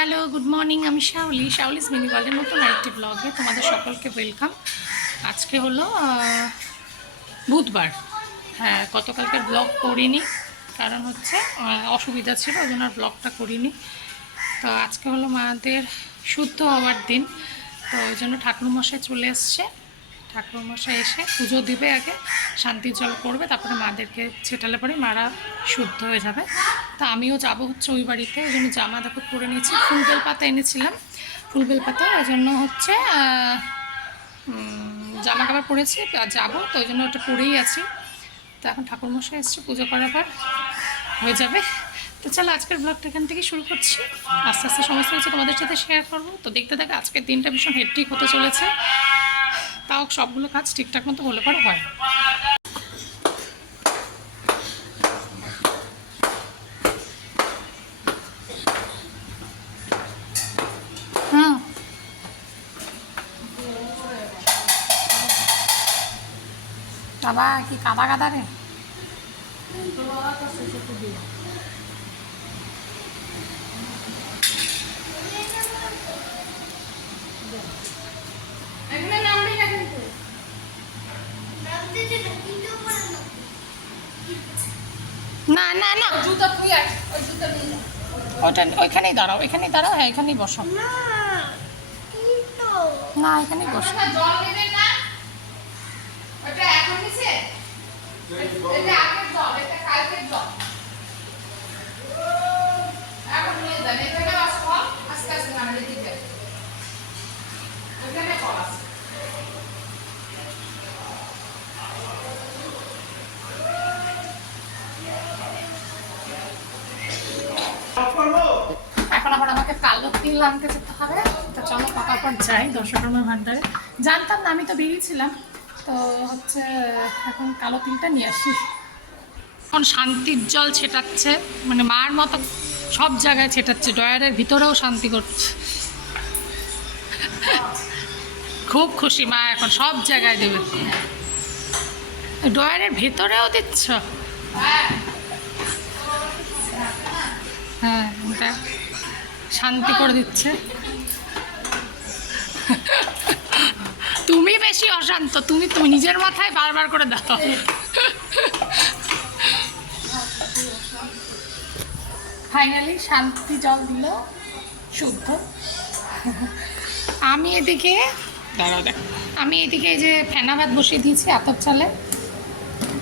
Hello, good morning, আমি Shaoli শাওলিস mini ওয়ার্ল্ডের নতুন আরেকটি ব্লগে তোমাদের সকলকে ওয়েলকাম আজকে হলো বুধবার। হ্যাঁ গতকালকে ব্লগ করিনি, কারণ হচ্ছে অসুবিধা ছিল, ওই জন্য আর ব্লগটা করিনি। তো আজকে হলো মাদের শুদ্ধ হওয়ার দিন, তো ওই জন্য ঠাকুরমশাই চলে এসছে। ঠাকুরমশাই এসে পুজো দিবে আগে শান্তি জল করবে, তারপরে মাদেরকে ছেটালে পরে মারা শুদ্ধ হয়ে যাবে। তা আমিও যাব হচ্ছে ওই বাড়িতে ওই জন্য জামা দেখো পরে নিয়েছি, ফুলবেল পাতা এনেছিলাম। ফুলবেল পাতা ওই জন্য হচ্ছে জামা কাপড় পরেছি আর যাব, তো ওই জন্য ওটা পরেই আছি। তো এখন ঠাকুরমশাই এসছে, পুজো করার পর হয়ে যাবে। তো চলো আজকের ব্লগটা এখান থেকে শুরু করছি। আস্তে আস্তে সমস্ত কিছু তোমাদের সাথে শেয়ার করব। তো দেখতে দেখে, আজকের দিনটা ভীষণ হেডটিক হতে চলেছে। তাও সবগুলো কাজ ঠিকঠাক মতো হলে পরে হয় হুম বাবা কি কাদা কাদা রে? ওইটা ওইখানেই দাঁড়াও ওইখানেই দাঁড়াও হ্যাঁ এখানেই বসো। না এখানেই বসো। জল নেবে না ওটা এখন বাস কল আস্তে আস্তে নামলে দিতে। ওখানে কল আছে এখন আবার আমাকে আনতে যেতে হবে। তো চলো পর যাই দর্শকর্মা ভান্ডারে। জানতাম না, আমি তো বেরিয়েছিলাম। তো হচ্ছে এখন কালো তিলটা নিয়ে আসি। এখন শান্তির জল ছেটাচ্ছে মানে মার মতো সব জায়গায় ছেটাচ্ছে ডয়ারের ভিতরেও শান্তি করছে। খুব খুশি মা, এখন সব জায়গায় দেবে। ডয়ারের ভেতরেও দিচ্ছ? হ্যাঁ এটা শান্তি করে দিচ্ছে। তুমি বেশি অশান্ত, তুমি তুমি নিজের মাথায় বারবার করে দাও। ফাইনালি শান্তি জল দিল, শুদ্ধ। আমি এদিকে আমি এদিকে যে ফেনা ভাত বসিয়ে দিয়েছি আতপ চালে।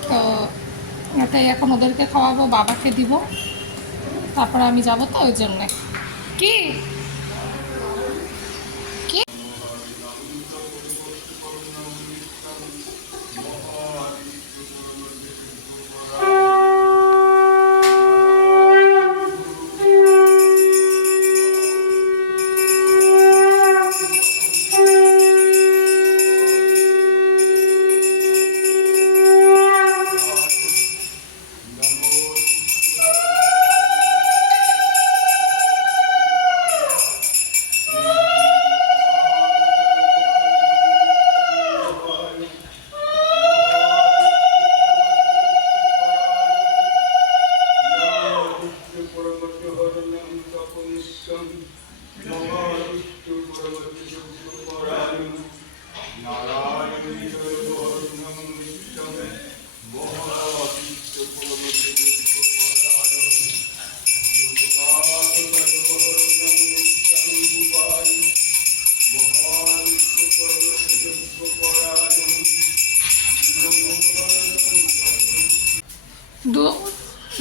তো এটাই এখন ওদেরকে খাওয়াবো, বাবাকে দিব। তারপরে আমি যাব তো ওই জন্যে। কি?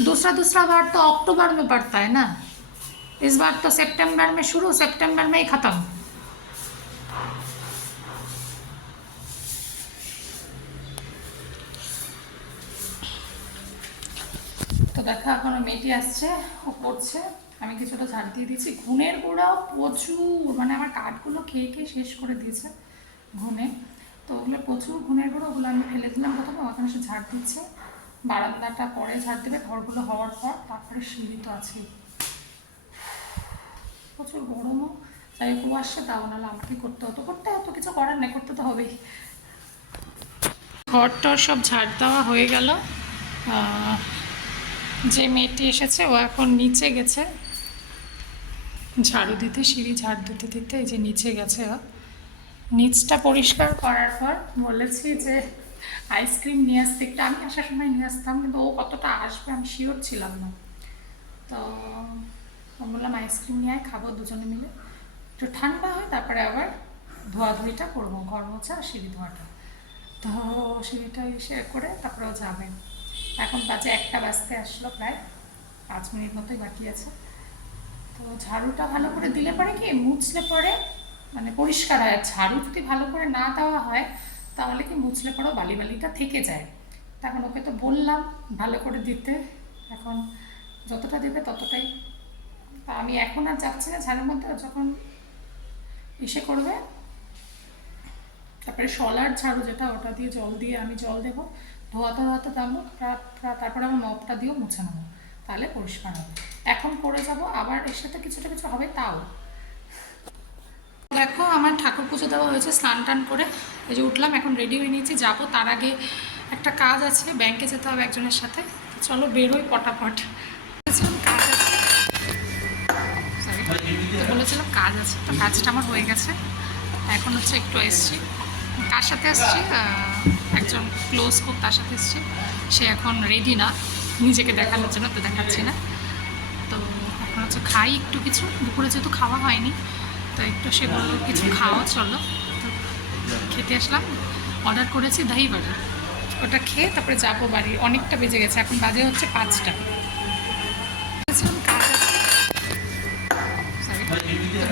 दूसरा दूसरा बार तो अक्टूबर में पड़ता है ना। इस बार तो सितंबर में शुरू, सितंबर में ही ख़त्म। এখন মেয়েটি আসছে, ও পড়ছে। আমি কিছুটা ঝাড় দিয়ে দিয়েছি। ঘুনের গুঁড়াও প্রচুর মানে আমার কাঠগুলো খেয়ে খেয়ে শেষ করে দিয়েছে ঘুনে তো ওগুলো প্রচুর ঘুনের গুঁড়ো, ওগুলো আমি ফেলে দিলাম প্রথমে। ওখানে সে ঝাড় দিচ্ছে। বারান্দাটা পরে ঝাড় দেবে, ঘরগুলো হওয়ার পর। তারপরে সিঁড়ি তো আছে প্রচুর গরমও। যাই হোক আসছে, তাও নাহলে আমাকে করতে হতো। করতে হতো, কিছু করার নেই, করতে তো হবেই। ঘরটর সব ঝাড় দেওয়া হয়ে গেল। যে মেয়েটি এসেছে, ও এখন নিচে গেছে। ঝাড়ু দিতে, সিঁড়ি ঝাড় দিতে দিতে এই যে নিচে গেছে ও। নিচটা পরিষ্কার করার পর বলেছি যে, আইসক্রিম নিয়ে আসতে, একটু আমি আসার সময় নিয়ে আসতাম, কিন্তু ও কতটা আসবে আমি শিওর ছিলাম না। তো আমি বললাম, আইসক্রিম নিয়ে খাব দুজনে মিলে। একটু ঠান্ডা হয়, তারপরে আবার ধোয়াধুয়িটা করব, ঘর মোছা, সিঁড়ি ধোয়াটা। তো সিঁড়িটা এসে করে তারপরে ও যাবে। এখন বাজে একটা বাজতে আসলো প্রায় পাঁচ মিনিট মতোই বাকি আছে। তো ঝাড়ুটা ভালো করে দিলে পরে কি মুছলে পরে মানে পরিষ্কার হয়। ঝাড়ু যদি ভালো করে না দেওয়া হয়, তাহলে কি মুছলে পরেও বালি বালিটা থেকে যায়। তখন ওকে তো বললাম ভালো করে দিতে। এখন যতটা দেবে ততটাই। তা আমি এখন আর যাচ্ছি না ঝাড়ুর মধ্যে। যখন এসে করবে, তারপরে শলার ঝাড়ু যেটা, ওটা দিয়ে জল দিয়ে আমি জল দেবো। ধোয়াতে ধোয়াতে দামো তারপরে আমি মপটা দিয়েও মুছে নেব, তাহলে পরিষ্কার হবে। এখন করে যাব, আবার এর সাথে কিছুটা কিছু হবে তাও। দেখো আমার ঠাকুর পুজো দেওয়া হয়েছে, স্নান টান করে এই যে উঠলাম, এখন রেডি হয়ে নিয়েছি, যাব। তার আগে একটা কাজ আছে ব্যাংকে যেতে হবে একজনের সাথে। চলো বেরোই পটাপট। কাজ বলেছিলাম কাজ আছে, তো কাজটা আমার হয়ে গেছে। এখন হচ্ছে একটু এসছি। কার সাথে আসছি? একজন ক্লোজ খুব তার সাথে এসছি। সে এখন রেডি না। নিজেকে দেখানোর জন্য তো দেখাচ্ছি না। তো এখন হচ্ছে খাই একটু কিছু। দুপুরে যেহেতু খাওয়া হয়নি, তো একটু সে বলল, কিছু খাওয়া চলো। তো খেতে আসলাম। অর্ডার করেছি দহি বাড়ি ওটা খেয়ে তারপরে যাব বাড়ি। অনেকটা বেজে গেছে। এখন বাজে হচ্ছে পাঁচটা।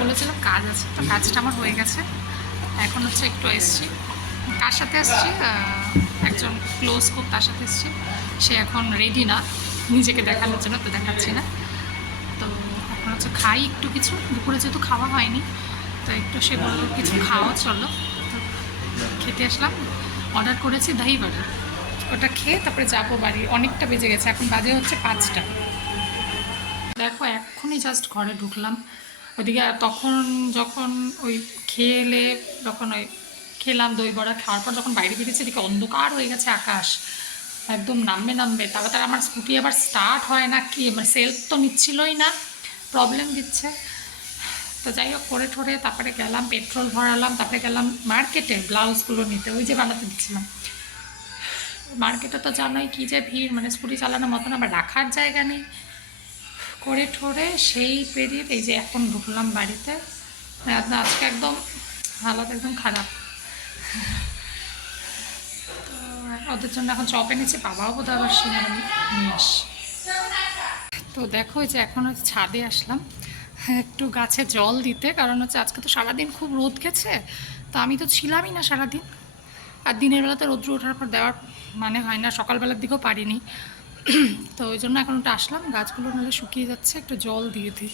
বলেছিলাম কাজ আছে। তো কাজটা আমার হয়ে গেছে। এখন হচ্ছে একটু এসছি। কার সাথে আসছি একজন ক্লোজ খুব তার সাথে এসছি সে এখন রেডি না, নিজেকে দেখানোর জন্য তো দেখাচ্ছি না। তো এখন হচ্ছে খাই একটু কিছু, দুপুরে যেহেতু খাওয়া হয়নি, তো একটু সে বলল কিছু খাওয়া চলো। তো খেতে আসলাম অর্ডার করেছি দহি বাড়ি। ওটা খেয়ে তারপরে যাব বাড়ি, অনেকটা বেজে গেছে, এখন বাজে হচ্ছে পাঁচটা। দেখো, এক্ষুনি জাস্ট ঘরে ঢুকলাম। ওদিকে তখন যখন ওই খেয়ে এলে, যখন ওই খেলাম, দই বড়া খাওয়ার পর যখন বাইরে বেরিয়েছে, এদিকে অন্ধকার হয়ে গেছে আকাশ। একদম নামবে নামবে। তার আমার স্কুটি আবার স্টার্ট হয় না কি? মানে সেলফ তো নিচ্ছিলই না। প্রবলেম দিচ্ছে। তো যাই হোক, করে ঠোরে তারপরে গেলাম পেট্রোল ভরালাম, তারপরে গেলাম মার্কেটে ব্লাউজগুলো নিতে। ওই যে বানাতে দিচ্ছিলাম। মার্কেটে তো জানোই কী যে ভিড় মানে স্কুটি চালানোর মতন আবার রাখার জায়গা নেই। করে ঠোরে সেই পেরিয়ে এই যে এখন ঢুকলাম বাড়িতে। আজকে একদম হালত একদম খারাপ। ওদের জন্য এখন চপ এনেছি, বাবাও বোধ আবার সিঙ্গারা নিয়ে আস। তো দেখো যে এখন ছাদে আসলাম। একটু গাছে জল দিতে, কারণ হচ্ছে আজকে তো সারাদিন খুব রোদ গেছে, তো আমি তো ছিলামই না সারাদিন। আর দিনের বেলাতে রৌদ্র ওঠার পর দেওয়ার মানে হয় না, সকালবেলার দিকেও পারিনি। তো ওই জন্য এখন ওটা আসলাম, গাছগুলো নাহলে শুকিয়ে যাচ্ছে, একটু জল দিয়ে দিই।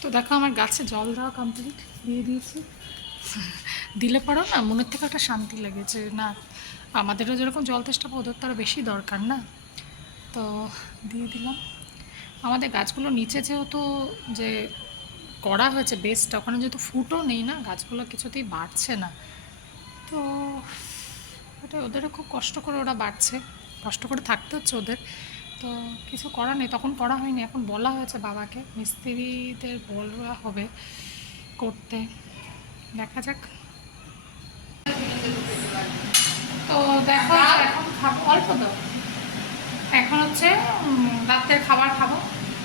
তো দেখো আমার গাছে জল দেওয়া কমপ্লিট দিয়ে দিয়েছি। দিলে পরেও না, মনের থেকে একটা শান্তি লাগে যে না, আমাদেরও যেরকম জল তেষ্টা ওদের তো আরও বেশি দরকার না? তো দিয়ে দিলাম। আমাদের গাছগুলো নিচে যেহেতু যে করা হয়েছে বেসটা ওখানে যেহেতু ফুটও নেই না, গাছগুলো কিছুতেই বাড়ছে না। তো ওটা ওদেরও খুব কষ্ট করে ওরা বাড়ছে, কষ্ট করে থাকতে হচ্ছে ওদের। তো কিছু করার নেই, তখন করা হয়নি, এখন বলা হয়েছে বাবাকে, মিস্ত্রিদের বলা হবে করতে। দেখা যাক। তো দেখো এখন খাব অল্প তো। এখন হচ্ছে উম, রাতের খাবার খাব।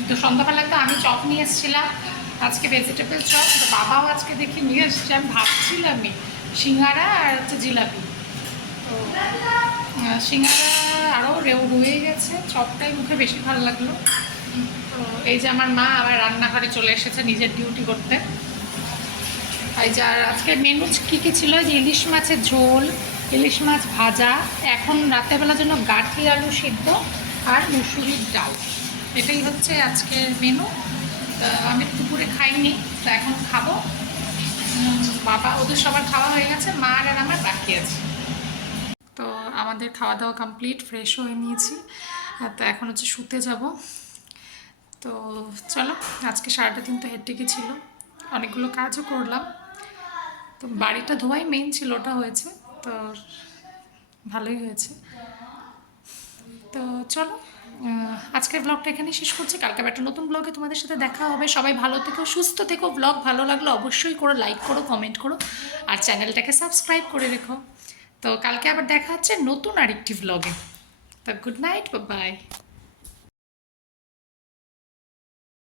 তো সন্ধ্যাবেলায় তো আমি চপ নিয়ে এসেছিলাম আজকে ভেজিটেবল চপ। তো বাবাও আজকে দেখি নিয়ে এসছে আমি ভাবছিলামই সিঙ্গারা আর হচ্ছে জিলাপি। তো সিঙ্গারা আরও রেউ রয়ে গেছে চপটাই মুখে বেশি ভালো লাগল। তো এই যে আমার মা আবার রান্নাঘরে চলে এসেছে নিজের ডিউটি করতে। এই যে আর আজকের মেনু কী কী ছিল? যে ইলিশ মাছের ঝোল, ইলিশ মাছ ভাজা, এখন রাতেরবেলার জন্য গাঠি আলু সিদ্ধ আর মুসুরির ডাল। এটাই হচ্ছে আজকের মেনু আমি দুপুরে খাইনি, তো এখন খাব। বাবা, ওদের সবার খাওয়া হয়ে গেছে, মা আর আমার বাকি আছে। তো আমাদের খাওয়া দাওয়া কমপ্লিট ফ্রেশ হয়ে নিয়েছি। তো এখন হচ্ছে শুতে যাব। তো চলো, আজকে সারাটা দিন তো হেডটেকে ছিল। অনেকগুলো কাজও করলাম। তো বাড়িটা ধোয়াই মেন ছিল, ওটা হয়েছে। তো ভালোই হয়েছে। তো চলো আজকের ব্লগটা এখানেই শেষ করছি। কালকে একটা নতুন ব্লগে তোমাদের সাথে দেখা হবে। সবাই ভালো থেকো, সুস্থ থেকো। ব্লগ ভালো লাগলে অবশ্যই করো লাইক করো কমেন্ট করো। আর চ্যানেলটাকে সাবস্ক্রাইব করে রেখো। তো কালকে আবার দেখা হচ্ছে নতুন আরেকটি ব্লগে তো গুড নাইট বাই